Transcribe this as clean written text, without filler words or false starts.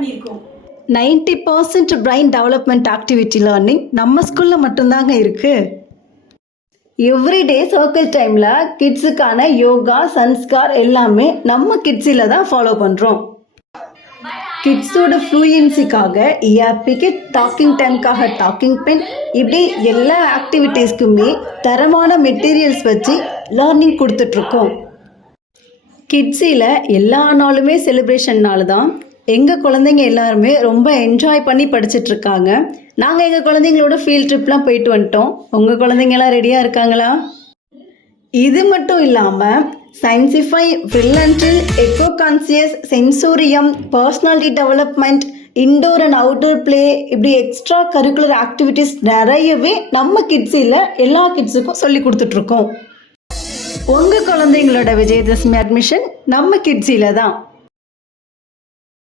பண்ணியிருக்கோம். 90% brain development activity learning நம்ம ஸ்கூலில் மட்டும்தாங்க இருக்குது. எவ்ரிடே சர்க்கிள் டைமில் கிட்ஸுக்கான யோகா சன்ஸ்கார் எல்லாமே நம்ம கிட்ஸில் தான் ஃபாலோ பண்ணுறோம். கிட்ஸோட ஃப்ளூயன்சிக்காக இஆர்பிக்கு டாக்கிங் டைம்காக டாக்கிங் பென், இப்படி எல்லா ஆக்டிவிட்டீஸ்க்குமே தரமான மெட்டீரியல்ஸ் வச்சு லேர்னிங் கொடுத்துட்ருக்கோம். கிட்ஸில் எல்லா நாளுமே செலிப்ரேஷன்னால தான் எங்கள் குழந்தைங்க எல்லாருமே ரொம்ப என்ஜாய் பண்ணி படிச்சிட்ருக்காங்க. நாங்கள் எங்கள் குழந்தைங்களோட ஃபீல்ட் ட்ரிப்லாம் போயிட்டு வந்துட்டோம். உங்கள் குழந்தைங்களாம் ரெடியாக இருக்காங்களா? இது மட்டும் இல்லாமல் சயின்சிஃபை, பிரில்லன்டில், eco conscious, sensorium, personality development, indoor and outdoor play, இப்படி எக்ஸ்ட்ரா கரிக்குலர் ஆக்டிவிட்டீஸ் நிறையவே நம்ம கிட்ஸில் எல்லா கிட்ஸுக்கும் சொல்லி கொடுத்துட்ருக்கோம். உங்கள் குழந்தைங்களோட விஜயதசமி அட்மிஷன் நம்ம கிட்ஸில் தான்.